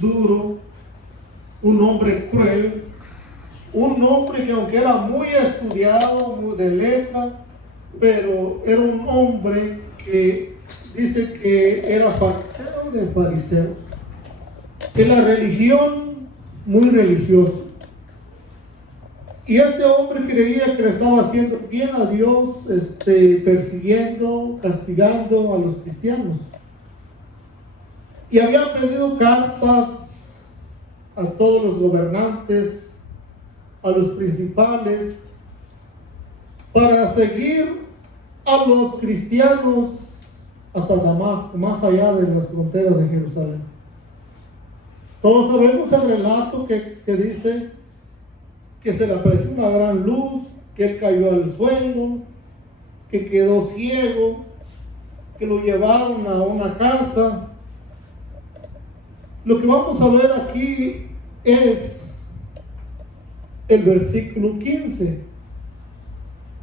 duro, un hombre cruel, un hombre que aunque era muy estudiado, muy de letra, pero era un hombre que dice que era fariseo de fariseos. En la religión, muy religioso. Y este hombre creía que le estaba haciendo bien a Dios, persiguiendo, castigando a los cristianos. Y había pedido cartas a todos los gobernantes, a los principales, para seguir a los cristianos hasta Damasco, más allá de las fronteras de Jerusalén. Todos sabemos el relato que dice que se le apareció una gran luz, que él cayó al suelo, que quedó ciego, que lo llevaron a una casa. Lo que vamos a ver aquí es el versículo 15,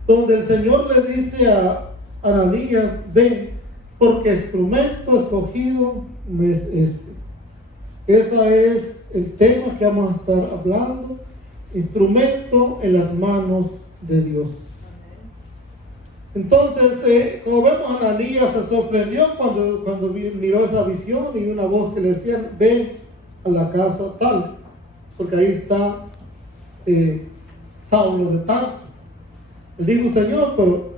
donde el Señor le dice a Ananías: ven, porque instrumento escogido me es este. Ese es el tema que vamos a estar hablando: instrumento en las manos de Dios. Entonces, como vemos, Ananías se sorprendió cuando miró esa visión y una voz que le decía: ven a la casa tal, porque ahí está Saulo de Tarso. Le dijo: Señor, pero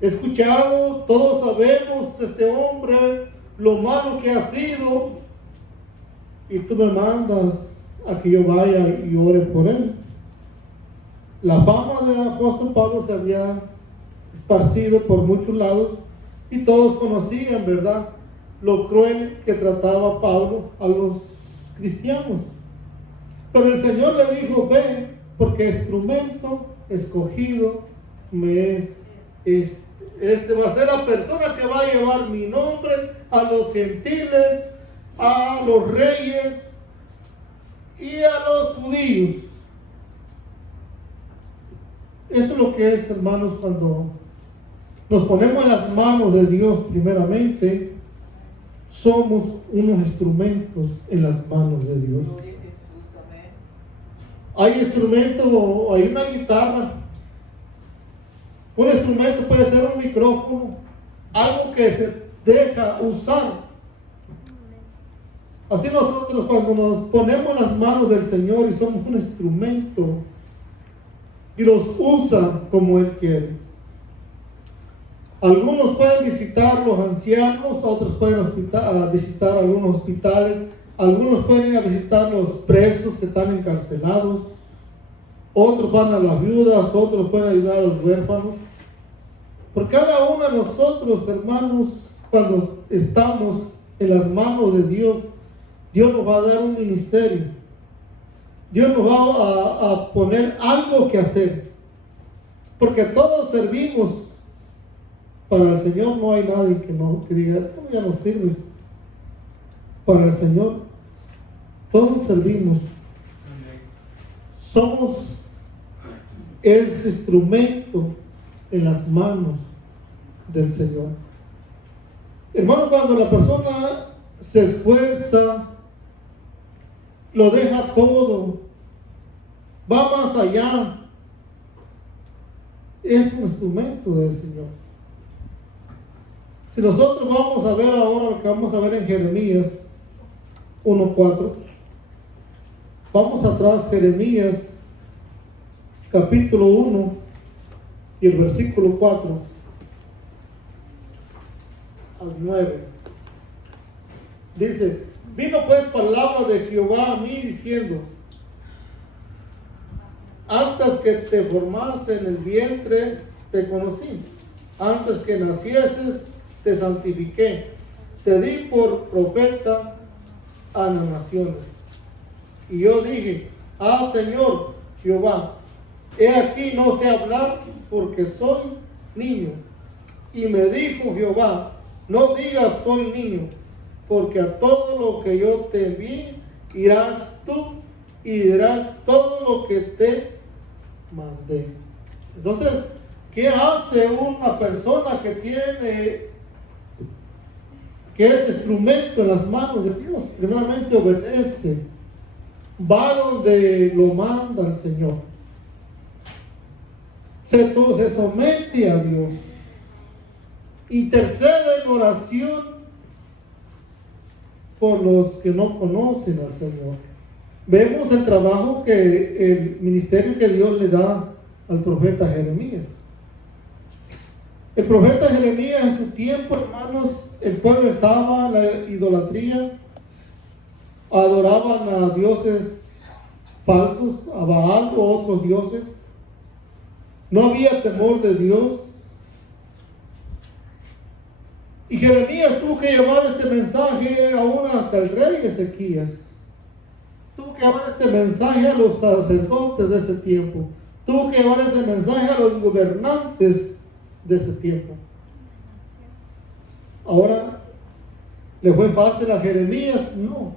he escuchado, todos sabemos este hombre, lo malo que ha sido, y tú me mandas a que yo vaya y ore por él. La fama del apóstol Pablo se había esparcido por muchos lados y todos conocían, ¿verdad?, lo cruel que trataba Pablo a los cristianos. Pero el Señor le dijo: ven, porque instrumento escogido me es este va a ser la persona que va a llevar mi nombre a los gentiles, a los reyes y a los judíos. Eso es lo que es, hermanos, cuando nos ponemos en las manos de Dios. Primeramente, somos unos instrumentos en las manos de Dios. Hay instrumentos, hay una guitarra. Un instrumento puede ser un micrófono, algo que se deja usar. Así nosotros, cuando nos ponemos en las manos del Señor y somos un instrumento, y los usa como Él quiere. Algunos pueden visitar los ancianos, otros pueden visitar algunos hospitales, algunos pueden ir a visitar los presos que están encarcelados, otros van a las viudas, otros pueden ayudar a los huérfanos. Por cada uno de nosotros, hermanos, cuando estamos en las manos de Dios, Dios nos va a dar un ministerio. Dios nos va a poner algo que hacer. Porque todos servimos para el Señor. No hay nadie que diga: tú ya no sirves. Para el Señor todos servimos. Somos ese instrumento en las manos del Señor. Hermano, cuando la persona se esfuerza, lo deja todo, va más allá, es un instrumento del Señor. Si nosotros vamos a ver ahora lo que vamos a ver en Jeremías 1:4, vamos atrás, Jeremías capítulo 1 y el versículo 4 al 9. Dice: vino pues palabra de Jehová a mí diciendo: antes que te formase en el vientre te conocí, antes que nacieses te santifiqué, te di por profeta a las naciones. Y yo dije: ah, Señor Jehová, he aquí no sé hablar porque soy niño. Y me dijo Jehová: no digas soy niño, porque a todo lo que yo te envíe irás tú y dirás todo lo que te mandé. Entonces, ¿qué hace una persona que tiene que es instrumento en las manos de Dios, primeramente obedece, va donde lo manda el Señor, se somete a Dios, intercede en oración por los que no conocen al Señor. Vemos el trabajo el ministerio que Dios le da al profeta Jeremías. El profeta Jeremías en su tiempo, hermanos, el pueblo estaba en la idolatría, adoraban a dioses falsos, a Baal o otros dioses. No había temor de Dios. Y Jeremías tuvo que llevar este mensaje aún hasta el rey Ezequías. Tuvo que llevar este mensaje a los sacerdotes de ese tiempo. Tuvo que llevar ese mensaje a los gobernantes de ese tiempo. Ahora, ¿le fue fácil a Jeremías? No.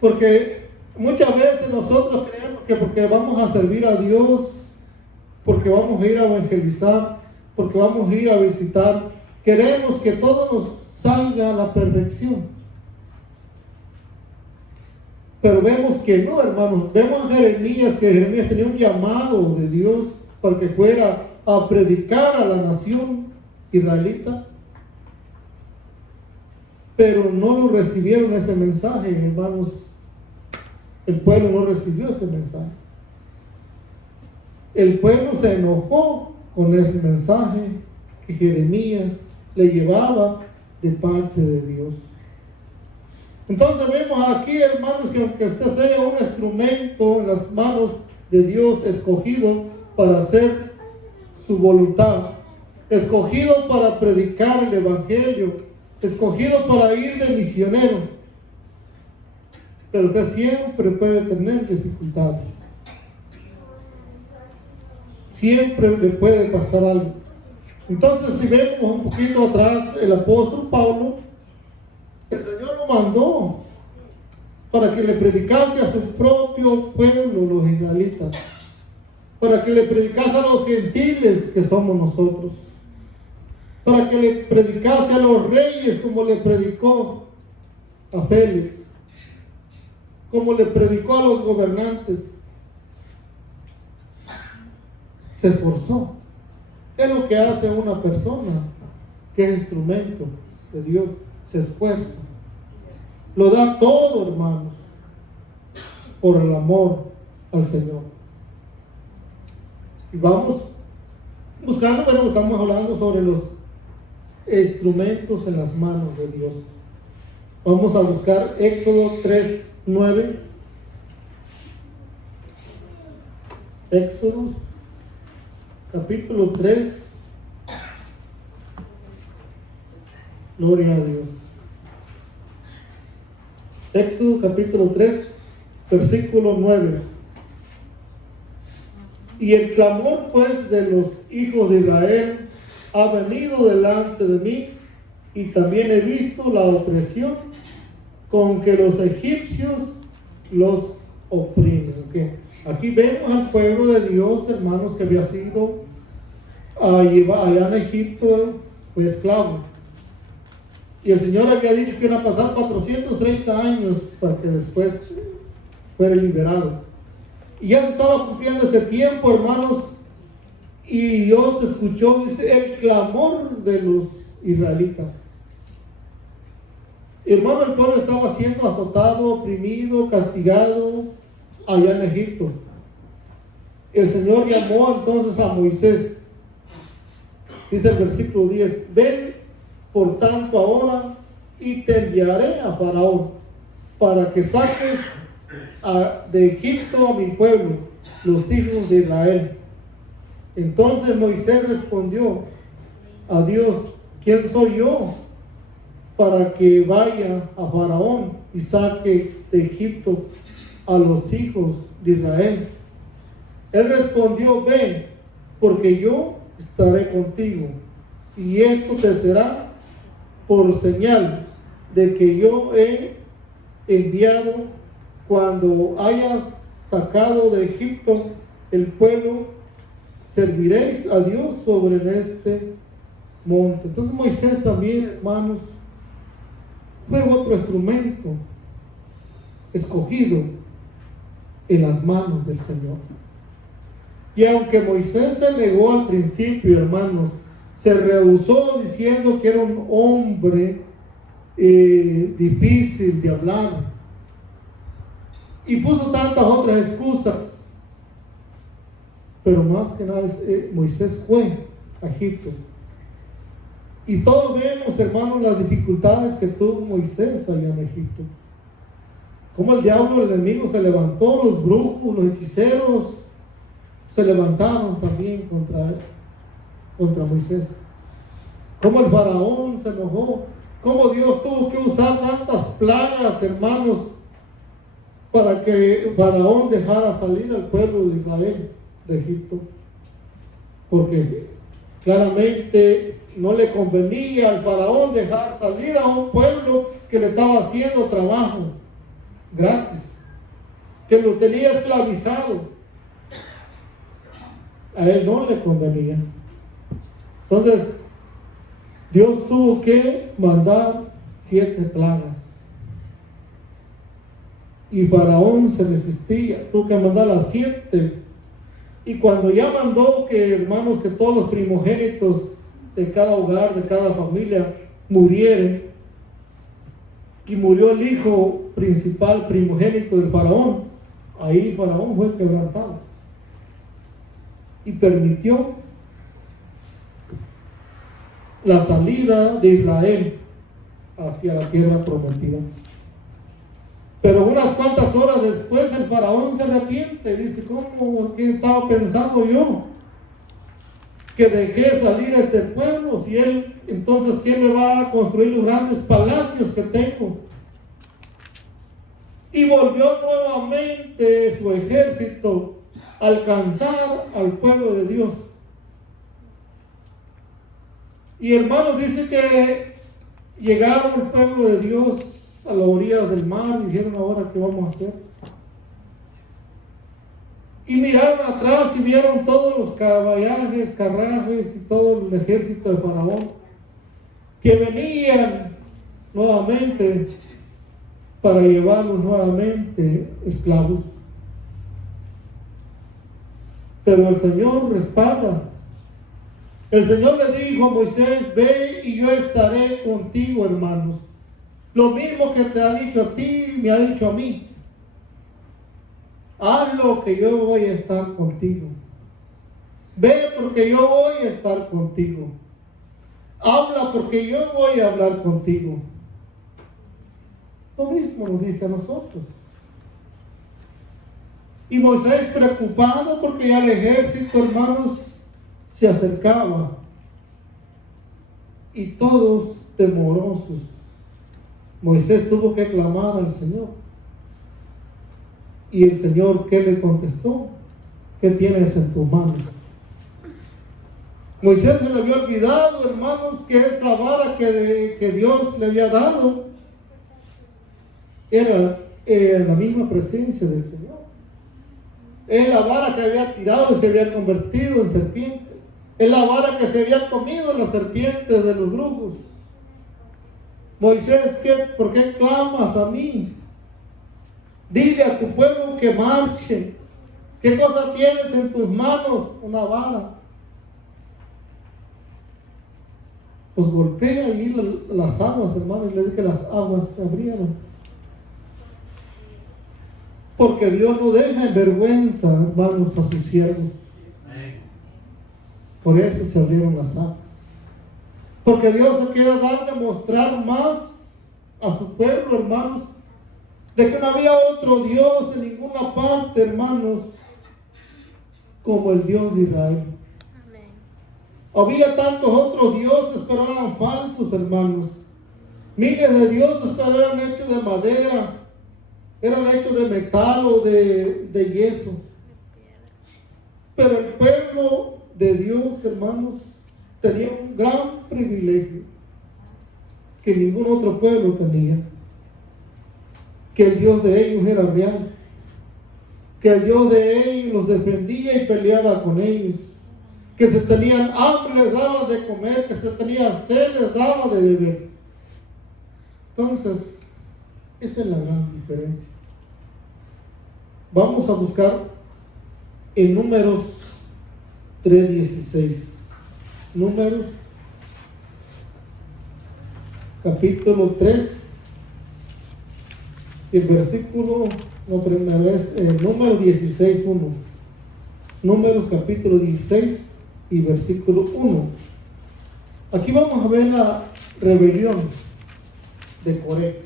Porque muchas veces nosotros creemos que porque vamos a servir a Dios, porque vamos a ir a evangelizar, porque vamos a ir a visitar, queremos que todo nos salga a la perfección. Pero vemos que no, hermanos. Vemos a Jeremías, que Jeremías tenía un llamado de Dios para que fuera a predicar a la nación israelita, pero no lo recibieron ese mensaje, hermanos. El pueblo no recibió ese mensaje. El pueblo se enojó con ese mensaje que Jeremías le llevaba de parte de Dios. Entonces vemos aquí, hermanos, que aunque usted sea un instrumento en las manos de Dios, escogido para hacer su voluntad, escogido para predicar el evangelio, escogido para ir de misionero, pero usted siempre puede tener dificultades, siempre le puede pasar algo. Entonces, si vemos un poquito atrás, el apóstol Pablo, el Señor lo mandó para que le predicase a su propio pueblo, los israelitas, para que le predicase a los gentiles que somos nosotros, para que le predicase a los reyes como le predicó a Félix, como le predicó a los gobernantes. Se esforzó. Es lo que hace una persona que es instrumento de Dios. Se esfuerza, lo da todo, hermanos, por el amor al Señor. Y vamos buscando, pero estamos hablando sobre los instrumentos en las manos de Dios. Vamos a buscar Éxodo 3:9. Éxodo capítulo 3. Gloria a Dios. Éxodo capítulo 3, versículo 9. Y el clamor pues de los hijos de Israel ha venido delante de mí, y también he visto la opresión con que los egipcios los oprimen. ¿Okay? Aquí vemos al pueblo de Dios, hermanos, que había sido allá en Egipto, fue esclavo. Y el Señor había dicho que iba a pasar 430 años para que después fuera liberado. Y ya se estaba cumpliendo ese tiempo, hermanos, y Dios escuchó, dice, el clamor de los israelitas. Hermano, el pueblo estaba siendo azotado, oprimido, castigado allá en Egipto. El Señor llamó entonces a Moisés. Dice el versículo 10, ven por tanto ahora y te enviaré a Faraón para que saques de Egipto a mi pueblo, los hijos de Israel. Entonces Moisés respondió a Dios, ¿quién soy yo para que vaya a Faraón y saque de Egipto a los hijos de Israel? Él respondió, ven, porque yo estaré contigo, y esto te será por señal de que yo he enviado. Cuando hayas sacado de Egipto el pueblo, serviréis a Dios sobre este monte. Entonces Moisés también, hermanos, fue otro instrumento escogido en las manos del Señor. Y aunque Moisés se negó al principio, hermanos, se rehusó diciendo que era un hombre difícil de hablar, y puso tantas otras excusas, pero más que nada Moisés fue a Egipto. Y todos vemos, hermanos, las dificultades que tuvo Moisés allá en Egipto. Cómo el diablo, el enemigo, se levantó, los brujos, los hechiceros se levantaron también contra Moisés. Cómo el faraón se enojó, cómo Dios tuvo que usar tantas plagas, hermanos, para que el faraón dejara salir al pueblo de Israel de Egipto, porque claramente no le convenía al faraón dejar salir a un pueblo que le estaba haciendo trabajo gratis, que lo tenía esclavizado. A él no le convenía. Entonces Dios tuvo que mandar 7 plagas, y faraón se resistía, tuvo que mandar las 7. Y cuando ya mandó que, hermanos, que todos los primogénitos de cada hogar, de cada familia murieran, y murió el hijo principal, primogénito del faraón, ahí faraón fue quebrantado y permitió la salida de Israel hacia la tierra prometida. Pero unas cuantas horas después el faraón se arrepiente, dice: ¿cómo que estaba pensando yo que dejé salir a este pueblo? Si él, entonces, ¿quién me va a construir los grandes palacios que tengo? Y volvió nuevamente su ejército a alcanzar al pueblo de Dios. Y hermanos, dice que llegaron el pueblo de Dios a las orillas del mar y dijeron: ¿ahora qué vamos a hacer? Y miraron atrás y vieron todos los caballajes, carrajes y todo el ejército de Faraón que venían nuevamente para llevarlos nuevamente esclavos. Pero el Señor respalda. El Señor le dijo a Moisés: ve y yo estaré contigo, hermanos. Lo mismo que te ha dicho a ti, me ha dicho a mí. Hazlo, que yo voy a estar contigo. Ve, porque yo voy a estar contigo. Habla, porque yo voy a hablar contigo. Lo mismo nos dice a nosotros. Y Moisés, preocupado porque ya el ejército, hermanos, se acercaba, y todos temorosos, Moisés tuvo que clamar al Señor. Y el Señor, ¿qué le contestó? ¿Qué tienes en tus manos? Moisés se le había olvidado, hermanos, que esa vara que Dios le había dado era la misma presencia del Señor. Es la vara que había tirado y se había convertido en serpiente. Es la vara que se había comido las serpientes de los brujos. Moisés, ¿por qué clamas a mí? Dile a tu pueblo que marche. ¿Qué cosa tienes en tus manos? Una vara. Pues golpea ahí las aguas, hermanos, y le dice que las aguas se abrieron. Porque Dios no deja en vergüenza, hermanos, a sus siervos. Por eso se abrieron las aguas. Porque Dios se quiere dar de mostrar más a su pueblo, hermanos, de que no había otro Dios en ninguna parte, hermanos, como el Dios de Israel. Amén. Había tantos otros dioses, pero eran falsos, hermanos. Miles de dioses, pero eran hechos de madera, eran hechos de metal o de yeso. Pero el pueblo de Dios, hermanos, tenía un gran privilegio que ningún otro pueblo tenía: que el Dios de ellos era real, que el Dios de ellos los defendía y peleaba con ellos, que si tenían hambre les daba de comer, que si tenían sed les daba de beber. Entonces, esa es la gran diferencia. Vamos a buscar en Números 3:16. Números, capítulo 3, el versículo, no, primera vez, número 16:1. Números capítulo 16 y versículo 1. Aquí vamos a ver la rebelión de Coré.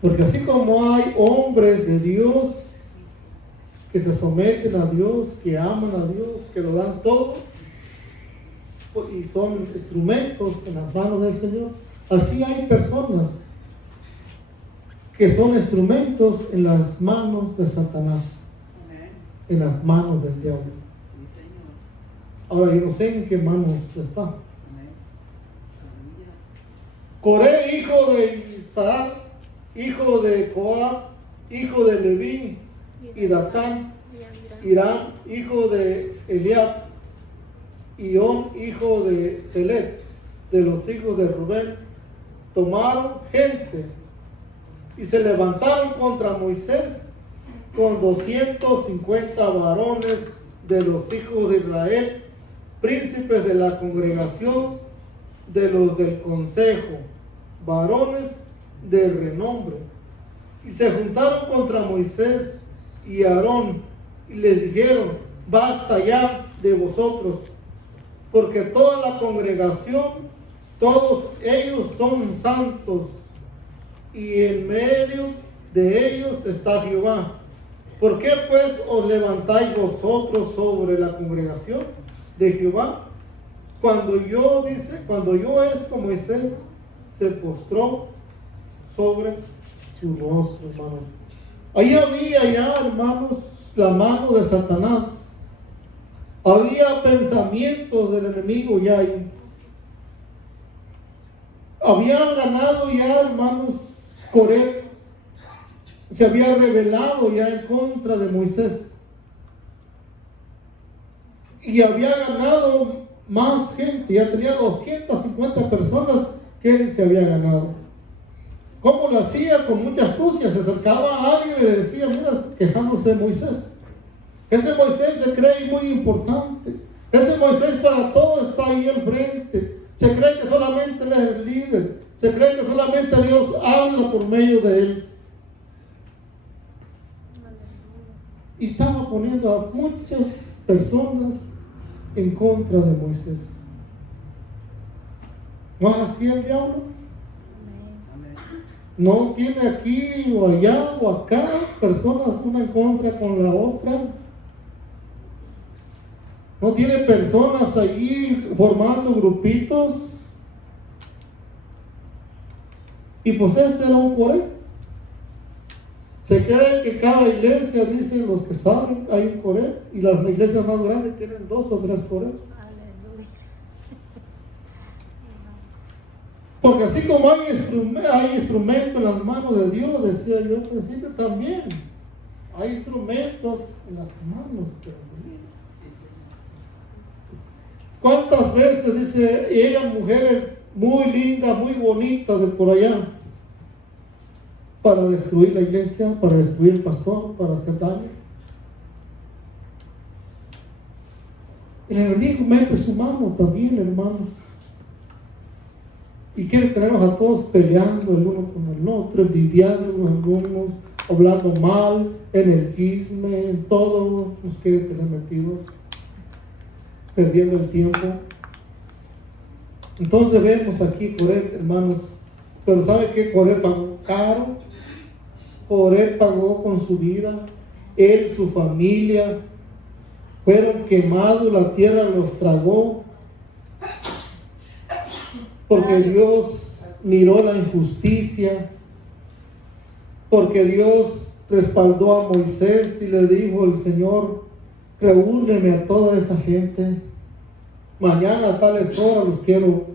Porque así como hay hombres de Dios que se someten a Dios, que aman a Dios, que lo dan todo y son instrumentos en las manos del Señor, así hay personas que son instrumentos en las manos de Satanás, en las manos del diablo. Ahora yo no sé en qué manos está. Coré, hijo de Isaac, hijo de Coab, hijo de Leví, y Datán, Irán, hijo de Eliab, y On, hijo de Pelet, de los hijos de Rubén, tomaron gente y se levantaron contra Moisés con 250 varones de los hijos de Israel, príncipes de la congregación, de los del consejo, varones de renombre. Y se juntaron contra Moisés y Aarón y les dijeron: basta ya de vosotros, porque toda la congregación, todos ellos son santos, y en medio de ellos está Jehová. ¿Por qué pues os levantáis vosotros sobre la congregación de Jehová? Cuando yo esto, Moisés se postró sobre su rostro, hermanos. Ahí había ya, hermanos, la mano de Satanás. Había pensamientos del enemigo ya ahí. Habían ganado ya, hermanos, Coré. Se había rebelado ya en contra de Moisés. Y había ganado más gente. Ya tenía 250 personas que él se había ganado. ¿Cómo lo hacía? Con mucha astucia. Se acercaba a alguien y le decía: mira, quejándose de Moisés. Ese Moisés se cree muy importante. Ese Moisés para todo está ahí al frente. Se cree que solamente él es el líder. Se cree que solamente Dios habla por medio de él. Y estaba poniendo a muchas personas en contra de Moisés. ¿No es así el diablo? No tiene aquí o allá o acá personas una en contra con la otra. No tiene personas allí formando grupitos. Y pues este era un Coré. Se cree que cada iglesia, dicen los que saben, hay un Coré. Y las iglesias más grandes tienen 2 o 3 Coré. Porque así como hay instrumentos en las manos de Dios, decía yo al principio, también hay instrumentos en las manos de Dios. ¿Cuántas veces, dice, llegan mujeres muy lindas, muy bonitas de por allá para destruir la iglesia, para destruir el pastor, para hacer daño? El enemigo mete su mano también, hermanos, y quiere tenernos a todos peleando el uno con el otro, envidiando los algunos, hablando mal, en el chisme, en todo nos quiere tener metidos, perdiendo el tiempo. Entonces vemos aquí Coré, hermanos, pero ¿sabe qué? Coré pagó caro. Coré pagó con su vida. Él, su familia, fueron quemados, la tierra los tragó, porque Dios miró la injusticia, porque Dios respaldó a Moisés y le dijo el Señor: reúneme a toda esa gente, mañana a tales horas los quiero.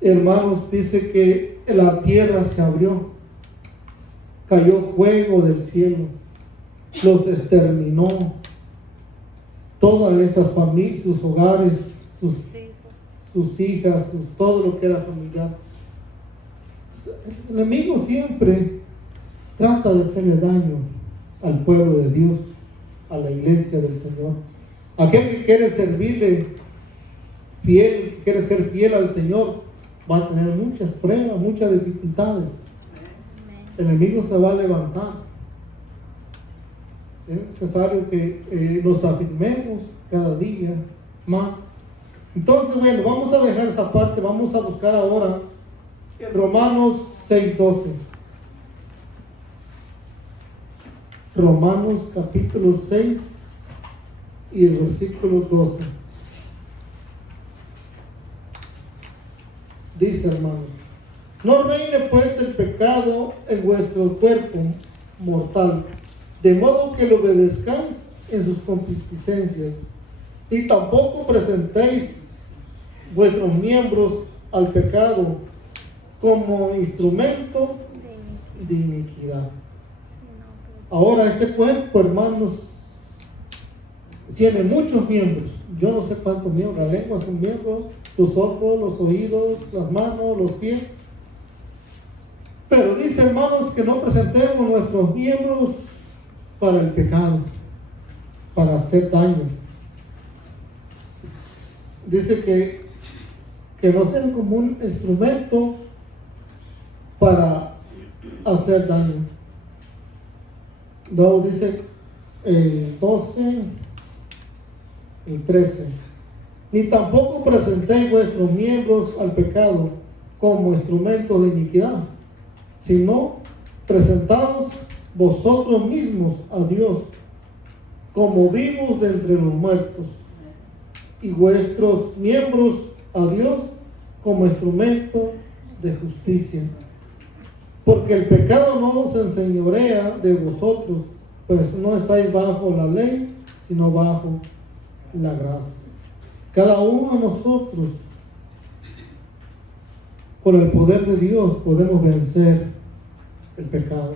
Hermanos, dice que la tierra se abrió, cayó fuego del cielo, los exterminó, todas esas familias, sus hogares, sus hijas, todo lo que era familiar, El enemigo siempre trata de hacerle daño al pueblo de Dios, a la iglesia del Señor. Aquel que quiere servirle fiel, que quiere ser fiel al Señor, va a tener muchas pruebas, muchas dificultades. El enemigo se va a levantar. Es necesario que nos afirmemos cada día más. Entonces, bueno, vamos a dejar esa parte, vamos a buscar ahora en Romanos 6:12. Romanos capítulo 6 y el versículo 12. Dice, hermanos, no reine pues el pecado en vuestro cuerpo mortal, de modo que lo obedezcáis en sus concupiscencias, y tampoco presentéis vuestros miembros al pecado como instrumento de iniquidad. Ahora, este cuerpo, hermanos, tiene muchos miembros. Yo no sé cuántos miembros. La lengua es un miembro, los ojos, los oídos, las manos, los pies. Pero dice, hermanos, que no presentemos nuestros miembros para el pecado, para hacer daño. Dice que no sean como un instrumento para hacer daño. Luego dice el 12, el 13. Ni tampoco presentéis vuestros miembros al pecado como instrumento de iniquidad, sino presentaos vosotros mismos a Dios como vivos de entre los muertos, y vuestros miembros a Dios como instrumento de justicia. Porque el pecado no se enseñorea de vosotros, pues no estáis bajo la ley, sino bajo la gracia. Cada uno de nosotros, con el poder de Dios, podemos vencer el pecado.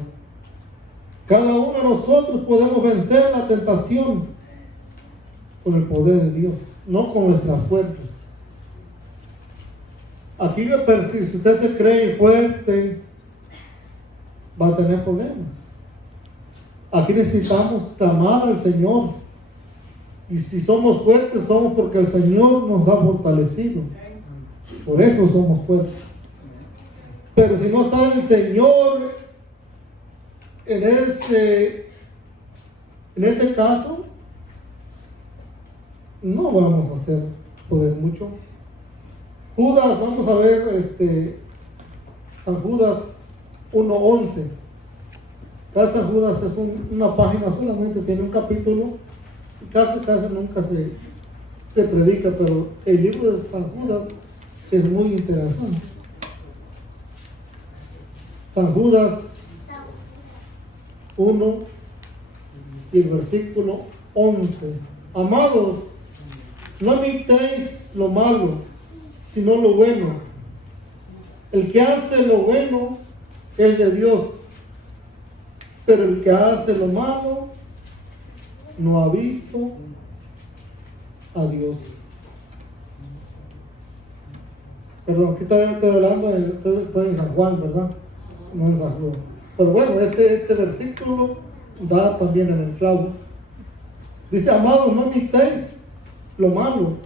Cada uno de nosotros podemos vencer la tentación con el poder de Dios, no con nuestras fuerzas. Aquí, si usted se cree fuerte, va a tener problemas. Aquí necesitamos clamar al Señor. Y si somos fuertes, somos porque el Señor nos ha fortalecido. Por eso somos fuertes. Pero si no está el Señor en ese caso, no vamos a hacer poder mucho. Judas, vamos a ver San Judas 1:11. San Judas es una página solamente, tiene un capítulo, y casi nunca se predica, pero el libro de San Judas es muy interesante. San Judas 1 y el versículo 11. Amados, no imitéis lo malo, sino lo bueno. El que hace lo bueno es de Dios, pero el que hace lo malo no ha visto a Dios. Perdón, aquí también estoy hablando, estoy en San Juan, ¿verdad? No en San Juan. Pero bueno, este versículo da también en el clavo. Dice, amados, no imitéis lo malo,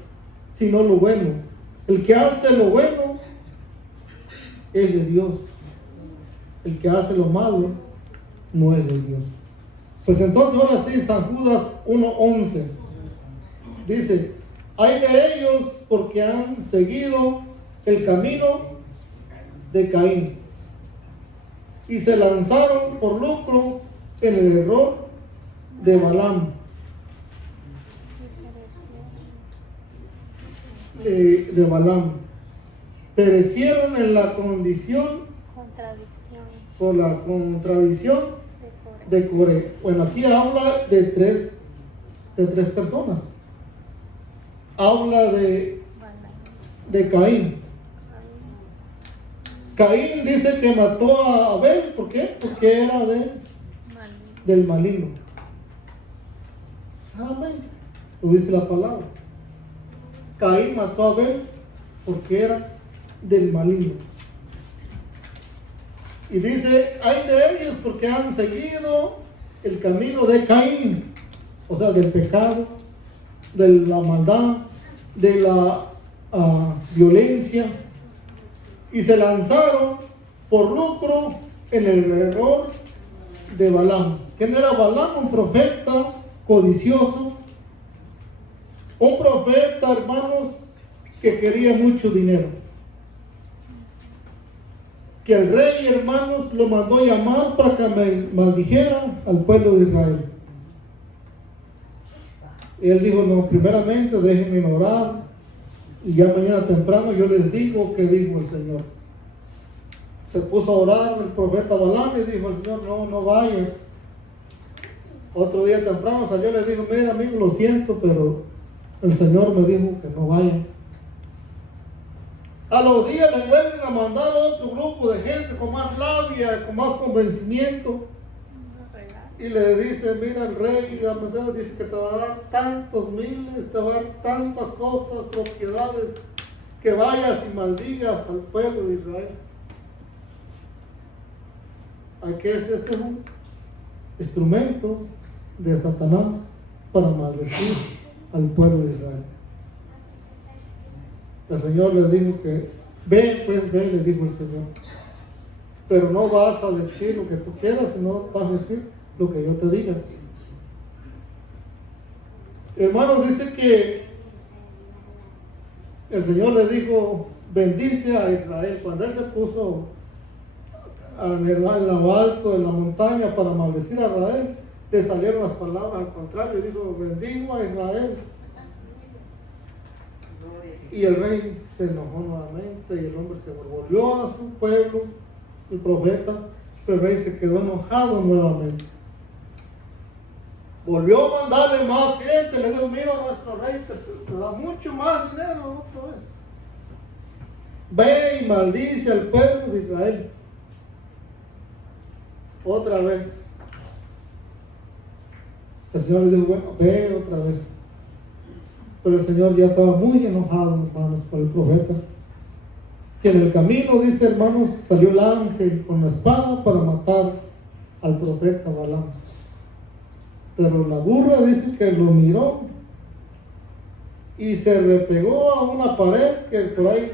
sino lo bueno. El que hace lo bueno es de Dios. El que hace lo malo no es de Dios. Pues entonces ahora sí, San Judas 1:11 dice, hay de ellos porque han seguido el camino de Caín y se lanzaron por lucro en el error de Balaam. De Balaam. Perecieron en la por la contradicción de Coré. Bueno, aquí habla de tres personas. Habla de Caín. Caín dice que mató a Abel. ¿Por qué? Porque era del maligno. Amén. Lo dice la palabra. Caín mató a Abel porque era del maligno. Y dice, hay de ellos porque han seguido el camino de Caín, o sea, del pecado, de la maldad, de la violencia, y se lanzaron por lucro en el error de Balaam. ¿Quién era Balaam? Un profeta codicioso, un profeta, hermanos, que quería mucho dinero, que el rey, hermanos, lo mandó llamar para que maldijera al pueblo de Israel. Y él dijo, no, primeramente déjenme orar, y ya mañana temprano yo les digo qué dijo el Señor. Se puso a orar el profeta Balaam y dijo el Señor, no, no vayas. Otro día temprano salió y le dijo, mira amigo, lo siento, pero el Señor me dijo que no vaya. A los días le vuelven a mandar otro grupo de gente con más labia, con más convencimiento. Y le dice, mira el rey, dice que te va a dar tantos miles, te va a dar tantas cosas, propiedades, que vayas y maldigas al pueblo de Israel. Aquí este es un instrumento de Satanás para maldecir al pueblo de Israel. El Señor le dijo que, ve, pues ve, le dijo el Señor. Pero no vas a decir lo que tú quieras, sino vas a decir lo que yo te diga. Hermanos, dice que el Señor le dijo, bendice a Israel. Cuando él se puso en lo alto de la montaña para maldecir a Israel, le salieron las palabras al contrario, dijo, bendigo a Israel. Y el rey se enojó nuevamente y el hombre se volvió a su pueblo, el profeta, pero el rey se quedó enojado nuevamente. Volvió a mandarle más gente, le dijo, mira, nuestro rey te da mucho más dinero otra vez. Ve y maldice al pueblo de Israel. Otra vez. El Señor le dijo, bueno, ve otra vez. Pero el Señor ya estaba muy enojado, hermanos, por el profeta. Que en el camino, dice, hermanos, salió el ángel con la espada para matar al profeta Balaam. Pero la burra dice que lo miró y se repegó a una pared que por ahí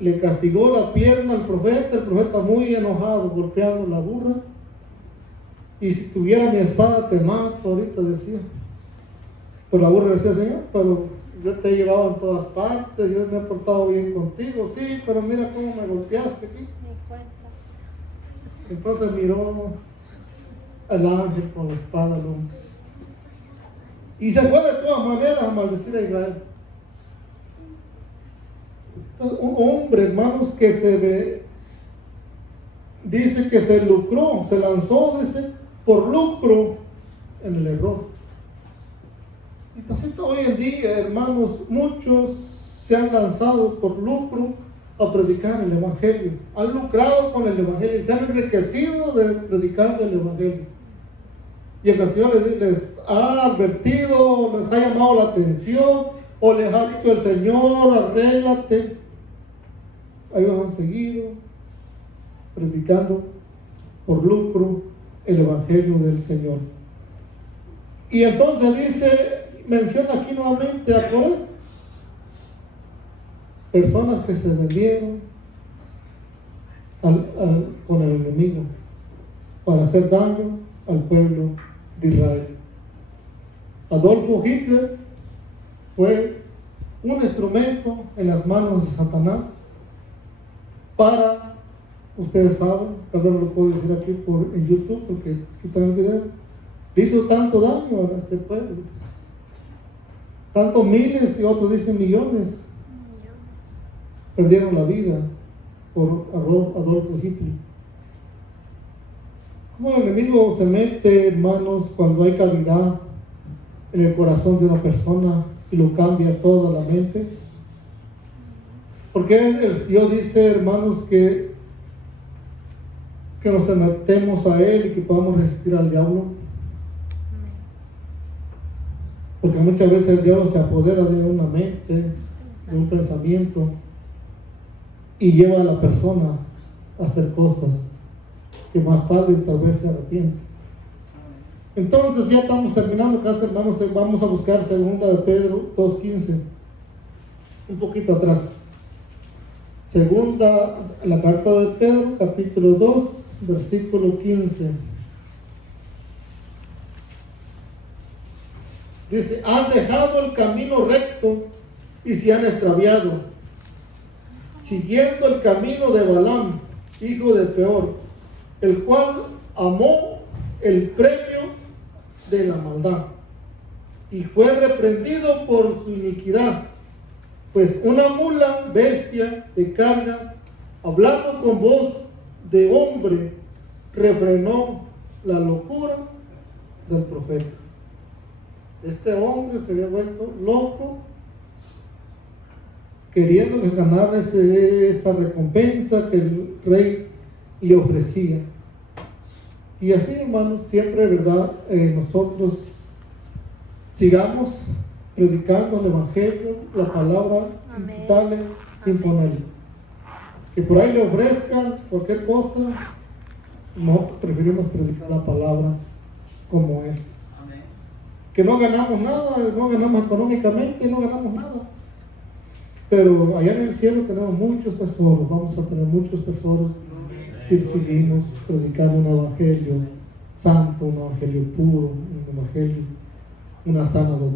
le castigó la pierna al profeta. El profeta muy enojado, golpeando la burra. Y si tuviera mi espada te mato ahorita, decía. Pero la burra decía, Señor, pero yo te he llevado en todas partes, yo me he portado bien contigo, sí, pero mira cómo me golpeaste aquí. Entonces miró al ángel con la espada al hombre. Y se fue de todas maneras a maldecir a Israel. Entonces, un hombre, hermanos, que dice que se lucró, se lanzó, dice, por lucro en el error. Entonces hoy en día, hermanos, muchos se han lanzado por lucro a predicar el Evangelio. Han lucrado con el Evangelio, se han enriquecido de predicar el Evangelio. Y el Señor les ha advertido, les ha llamado la atención, o les ha dicho el Señor, arréglate. Ellos han seguido predicando por lucro el Evangelio del Señor. Y entonces dice, menciona aquí nuevamente a Coré, personas que se vendieron con el enemigo para hacer daño al pueblo de Israel. Adolfo Hitler fue un instrumento en las manos de Satanás para, ustedes saben, tal vez lo puedo decir aquí en YouTube porque aquí está el video, hizo tanto daño a este pueblo, tantos miles y otros dicen millones perdieron la vida por Adolfo Hitler. ¿Cómo el enemigo se mete, hermanos, cuando hay cavidad en el corazón de una persona y lo cambia toda la mente? Porque Dios dice, hermanos, que nos sometemos a Él y que podamos resistir al diablo. Porque muchas veces el diablo se apodera de una mente, de un pensamiento, y lleva a la persona hacer cosas que más tarde tal vez se arrepiente. Entonces ya estamos terminando, casi hermanos, vamos a buscar segunda de Pedro 2:15, un poquito atrás. Segunda, la carta de Pedro, capítulo 2, versículo 15. Dice, han dejado el camino recto y se han extraviado, siguiendo el camino de Balaam, hijo de Peor, el cual amó el premio de la maldad y fue reprendido por su iniquidad, pues una mula bestia de carga, hablando con voz de hombre, refrenó la locura del profeta. Este hombre se había vuelto loco, queriendo ganar esa recompensa que el rey le ofrecía. Y así, hermanos, siempre, ¿verdad? Nosotros sigamos predicando el Evangelio, la palabra, sin quitarle, sin ponerle. Que por ahí le ofrezcan cualquier cosa, nosotros preferimos predicar la palabra como es. Amén. Que no ganamos nada, no ganamos económicamente, no ganamos nada. Pero allá en el cielo tenemos muchos tesoros, vamos a tener muchos tesoros si seguimos predicando un evangelio santo, un evangelio puro, un evangelio, una sana doctrina.